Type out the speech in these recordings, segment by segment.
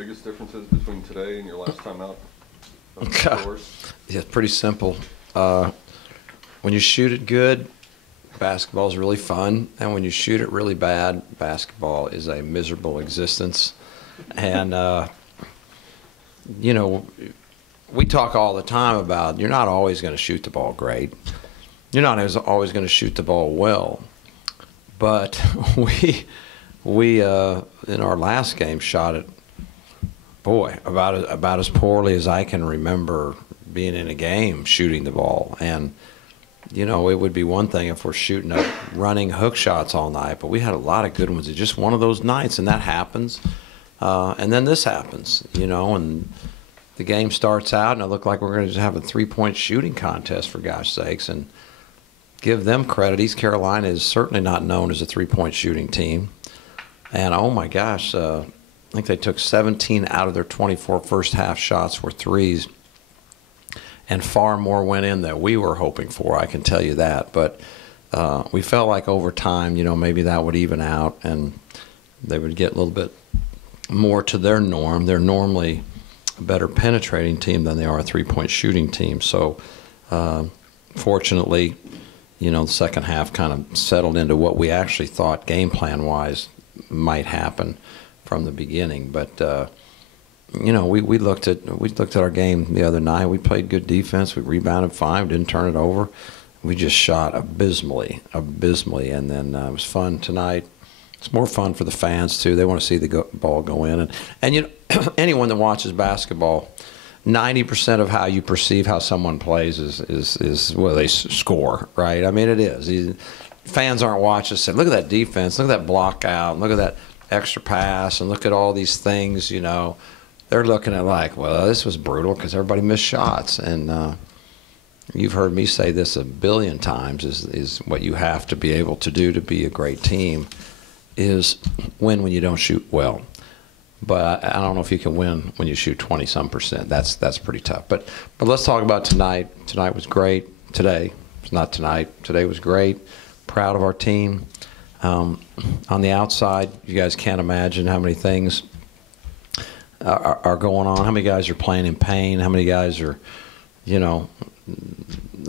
biggest differences between today and your last time out of the course? Yeah, it's pretty simple. When you shoot it good, basketball is really fun, and when you shoot it really bad, basketball is a miserable existence. And you know, we talk all the time about you're not always going to shoot the ball great. You're not always going to shoot the ball well. But we in our last game shot it, boy, about as poorly as I can remember being in a game shooting the ball. And you know, it would be one thing if we're shooting up running hook shots all night, but we had a lot of good ones. It's just one of those nights, and that happens. And then this happens, you know, and the game starts out, and it looked like we're going to have a three-point shooting contest, for gosh sakes, and give them credit. East Carolina is certainly not known as a three-point shooting team. And, oh, my gosh, I think they took 17 out of their 24 first-half shots were threes, and far more went in than we were hoping for, I can tell you that. But we felt like over time, you know, maybe that would even out, and they would get a little bit more to their norm. They're normally a better penetrating team than they are a three-point shooting team. So, fortunately, you know, the second half kind of settled into what we actually thought game plan-wise might happen from the beginning. But you know, we looked at our game the other night. We played good defense. We rebounded fine. Didn't turn it over. We just shot abysmally, and then it was fun tonight. It's more fun for the fans too. They want to see the ball go in, and you know, anyone that watches basketball, 90% of how you perceive how someone plays is well, they score, right? I mean, it is. Fans aren't watching. Say, look at that defense. Look at that block out. Look at that extra pass, and look at all these things. You know, they're looking at like, well, this was brutal because everybody missed shots. And you've heard me say this a billion times, is what you have to be able to do to be a great team is win when you don't shoot well. But I don't know if you can win when you shoot 20-some%. That's pretty tough. But let's talk about tonight. Tonight was great. Today, it's not tonight. Today was great. Proud of our team. On the outside, you guys can't imagine how many things are going on. How many guys are playing in pain? How many guys are, you know,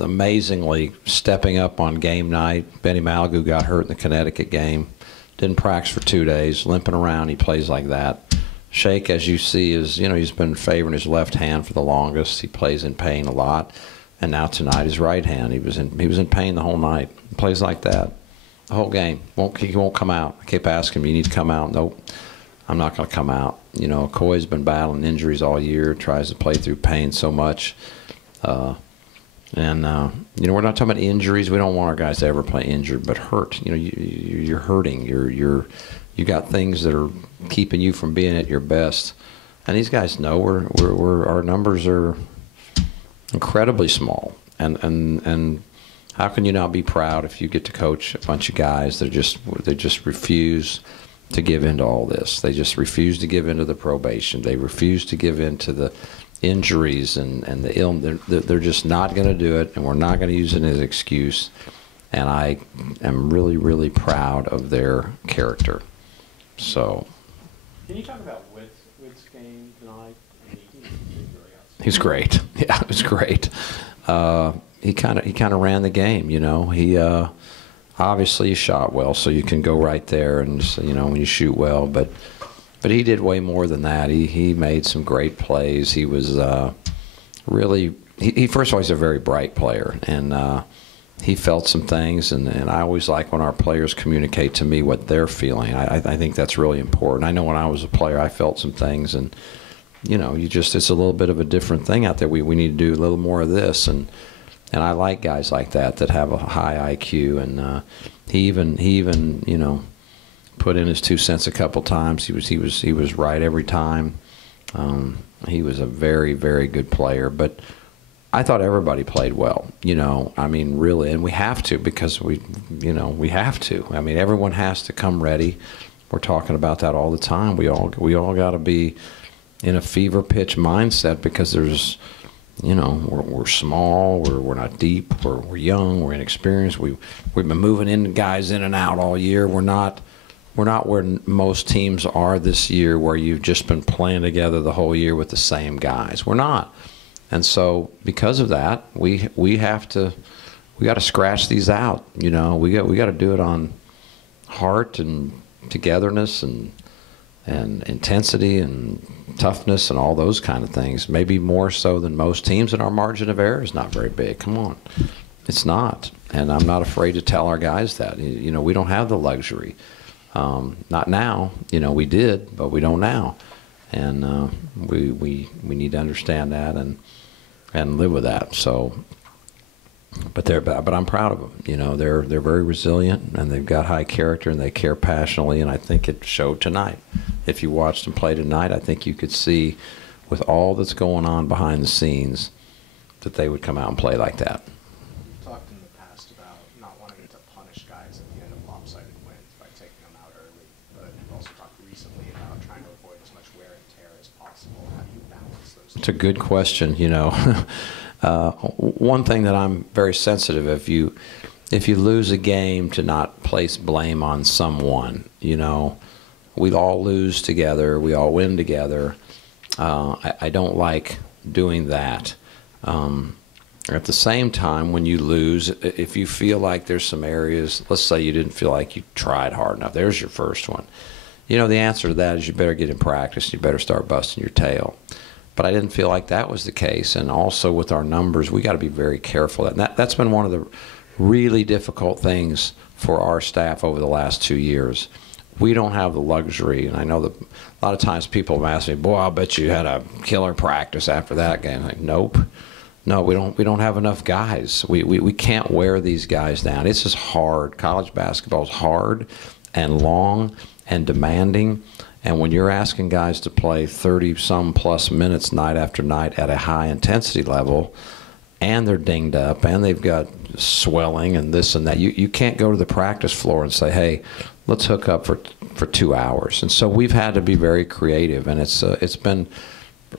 amazingly stepping up on game night? Benny Malgu got hurt in the Connecticut game. Didn't practice for 2 days, limping around. He plays like that. Shake, as you see, is, you know, he's been favoring his left hand for the longest. He plays in pain a lot, and now tonight his right hand. He was in pain the whole night. He plays like that the whole game. He won't come out. I keep asking him, you need to come out. Nope, I'm not going to come out. You know, Coy's been battling injuries all year. Tries to play through pain so much. And you know, we're not talking about injuries. We don't want our guys to ever play injured, but hurt. You know, you're hurting. You got things that are keeping you from being at your best. And these guys know our numbers are incredibly small. And how can you not be proud if you get to coach a bunch of guys that just refuse to give in to all this? They just refuse to give in to the probation. They refuse to give in to the injuries and the illness. They're just not going to do it, and we're not going to use it as an excuse. And I am really, really proud of their character. So, can you talk about Witt's game tonight? I mean, he's great. Yeah, it was great. He kind of ran the game. You know, he obviously shot well, so you can go right there and just, you know, when you shoot well, but he did way more than that. He made some great plays. He was really, first of all, he's a very bright player, and he felt some things, and I always like when our players communicate to me what they're feeling. I think that's really important. I know when I was a player, I felt some things, and you know, it's a little bit of a different thing out there. We need to do a little more of this, and I like guys like that have a high IQ, and he even you know, put in his 2 cents a couple times. He was right every time. He was a very, very good player, but I thought everybody played well. You know, I mean, really, and we have to, because we have to. I mean, everyone has to come ready. We're talking about that all the time. We all got to be in a fever pitch mindset, because there's, you know, we're small, we're not deep, we're young, we're inexperienced. We've been moving in guys in and out all year. We're not where most teams are this year, where you've just been playing together the whole year with the same guys. We're not. And so because of that, we got to scratch these out. We got to do it on heart and togetherness and intensity and toughness and all those kind of things. Maybe more so than most teams, and our margin of error is not very big. Come on. It's not. And I'm not afraid to tell our guys that. We don't have the luxury. Not now. We did, but we don't now. And we need to understand that and live with that. So, but I'm proud of them. They're very resilient, and they've got high character, and they care passionately, and I think it showed tonight. If you watched them play tonight, I think you could see, with all that's going on behind the scenes, that they would come out and play like that. You've talked in the past about not wanting to punish guys at the end of lopsided wins by taking them out early, but you've also talked recently about trying to avoid as much wear and tear as possible. How do you balance those? It's a good question. One thing that I'm very sensitive, if you lose a game, to not place blame on someone. We all lose together, we all win together. I don't like doing that. At the same time, when you lose, if you feel like there's some areas, let's say you didn't feel like you tried hard enough, there's your first one. The answer to that is you better get in practice, you better start busting your tail. But I didn't feel like that was the case. And also with our numbers, we got to be very careful. And that's been one of the really difficult things for our staff over the last 2 years. We don't have the luxury, and I know that a lot of times people have asked me, boy, I'll bet you had a killer practice after that game. Like, nope. No, we don't have enough guys. We can't wear these guys down. It's just hard. College basketball is hard and long and demanding. And when you're asking guys to play 30-some plus minutes night after night at a high intensity level, and they're dinged up, and they've got swelling and this and that, you can't go to the practice floor and say, hey, let's hook up for 2 hours. And so we've had to be very creative, and it's been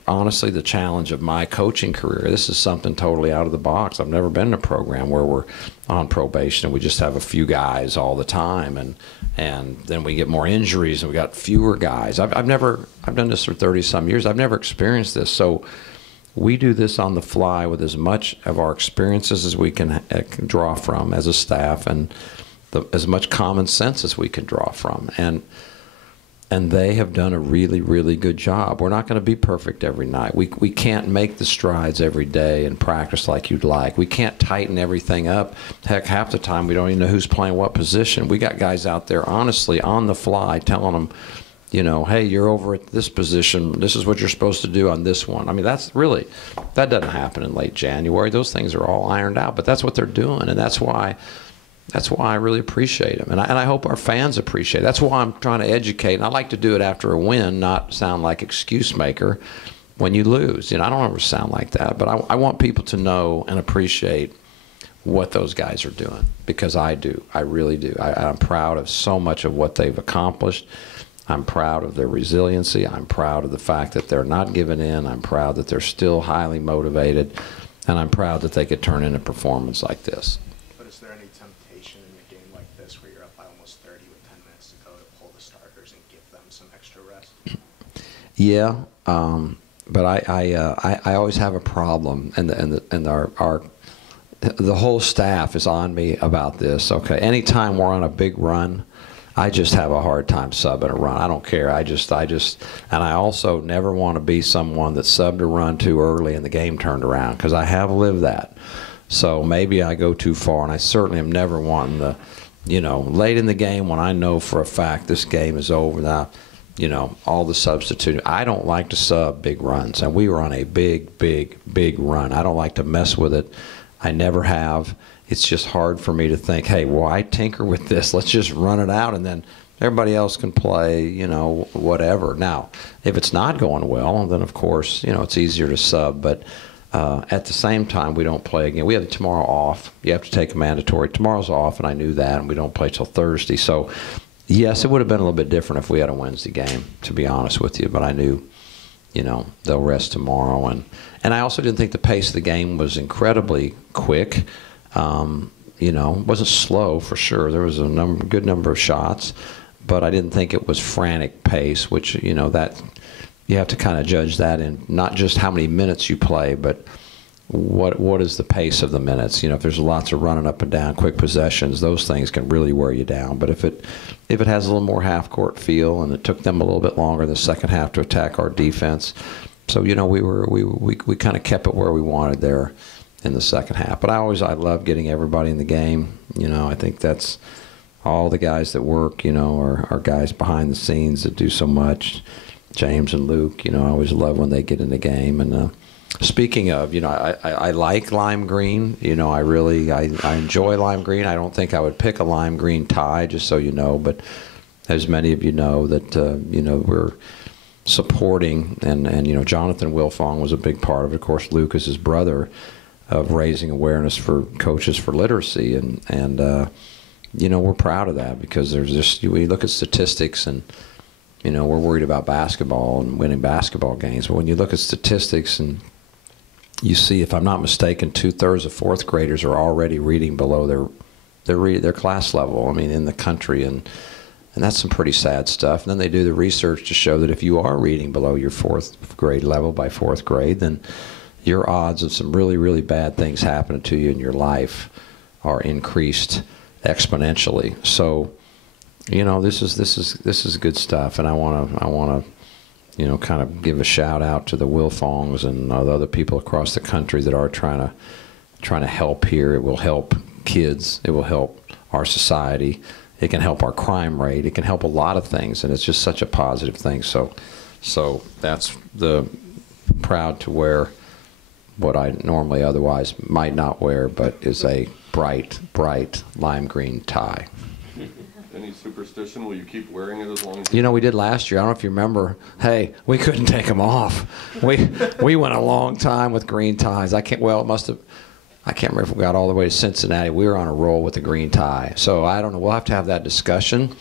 honestly the challenge of my coaching career. This is something totally out of the box. I've never been in a program where we're on probation and we just have a few guys all the time, and then we get more injuries and we got fewer guys. I've done this for 30-some years. I've never experienced this. So we do this on the fly with as much of our experiences as we can draw from as a staff, and as much common sense as we can draw from. And they have done a really, really good job. We're not going to be perfect every night. We can't make the strides every day and practice like you'd like. We can't tighten everything up. Heck, half the time we don't even know who's playing what position. We got guys out there, honestly, on the fly, telling them, hey, you're over at this position. This is what you're supposed to do on this one. I mean, that doesn't happen in late January. Those things are all ironed out, but that's what they're doing, and that's why I really appreciate them, and I hope our fans appreciate it. That's why I'm trying to educate, and I like to do it after a win, not sound like excuse maker when you lose. I don't ever sound like that, but I want people to know and appreciate what those guys are doing, because I do. I really do. I'm proud of so much of what they've accomplished. I'm proud of their resiliency. I'm proud of the fact that they're not giving in. I'm proud that they're still highly motivated, and I'm proud that they could turn in a performance like this. Is there any temptation in a game like this where you're up by almost 30 with 10 minutes to go to pull the starters and give them some extra rest? Yeah, but I always have a problem, and the whole staff is on me about this. Okay, anytime we're on a big run, I just have a hard time subbing a run. I don't care. And I also never want to be someone that subbed a run too early and the game turned around, because I have lived that. So maybe I go too far, and I certainly am never wanting to, late in the game when I know for a fact this game is over now, all the substitute. I don't like to sub big runs, and we were on a big, big, big run. I don't like to mess with it. I never have. It's just hard for me to think, hey, why tinker with this? Let's just run it out, and then everybody else can play, whatever. Now, if it's not going well, then of course, it's easier to sub, but at the same time, we don't play again. We have tomorrow off. You have to take a mandatory. Tomorrow's off, and I knew that, and we don't play till Thursday. So, yes, it would have been a little bit different if we had a Wednesday game, to be honest with you, but I knew, they'll rest tomorrow. And I also didn't think the pace of the game was incredibly quick. It wasn't slow for sure. There was a good number of shots, but I didn't think it was frantic pace, which, you know, that you have to kind of judge that in not just how many minutes you play, but what is the pace of the minutes. You know, if there's lots of running up and down, quick possessions, those things can really wear you down. But if it has a little more half-court feel, and it took them a little bit longer in the second half to attack our defense, so, you know, we kind of kept it where we wanted there in the second half. But I love getting everybody in the game. You know, I think that's all the guys that work, you know, are guys behind the scenes that do so much. James and Luke, you know, I always love when they get in the game. And speaking of, you know, I like lime green. You know, I enjoy lime green. I don't think I would pick a lime green tie, just so you know. But as many of you know, that you know, we're supporting, and you know, Jonathan Wilfong was a big part of it. Of course, Luke is his brother, of raising awareness for coaches for literacy, and you know, we're proud of that, because there's just, we look at statistics, and you know, we're worried about basketball and winning basketball games. But when you look at statistics, and you see, if I'm not mistaken, 2/3 of fourth graders are already reading below their class level. I mean, in the country, and that's some pretty sad stuff. And then they do the research to show that if you are reading below your fourth grade level by fourth grade, then your odds of some really, really bad things happening to you in your life are increased exponentially. So, you know, this is good stuff, and I want to, you know, kind of give a shout out to the Wilfongs and the other people across the country that are trying to help here. It will help kids. It will help our society. It can help our crime rate. It can help a lot of things, and it's just such a positive thing. So that's proud to wear what I normally otherwise might not wear, but is a bright lime green tie. Any superstition? Will you keep wearing it as long as you know, we did last year. I don't know if you remember. Hey, we couldn't take them off. We went a long time with green ties. I can't remember if we got all the way to Cincinnati. We were on a roll with the green tie. So I don't know. We'll have to have that discussion.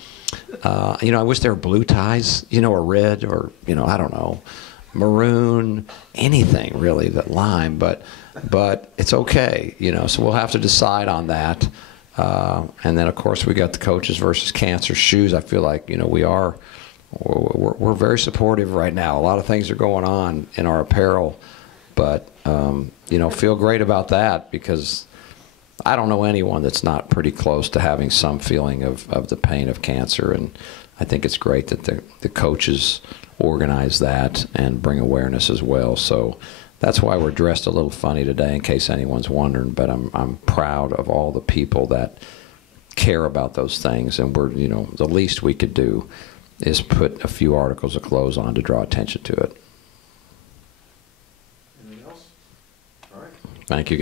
You know, I wish there were blue ties, you know, or red, or, you know, I don't know, maroon, anything really, that lime. But it's okay, you know. So we'll have to decide on that. And then, of course, we got the Coaches versus Cancer shoes. I feel like, you know, we're very supportive right now. A lot of things are going on in our apparel, but you know, feel great about that, because I don't know anyone that's not pretty close to having some feeling of the pain of cancer, and I think it's great that the coaches organize that and bring awareness as well. So that's why we're dressed a little funny today, in case anyone's wondering. But I'm proud of all the people that care about those things, and we're, you know, the least we could do is put a few articles of clothes on to draw attention to it. Anything else? All right. Thank you, guys.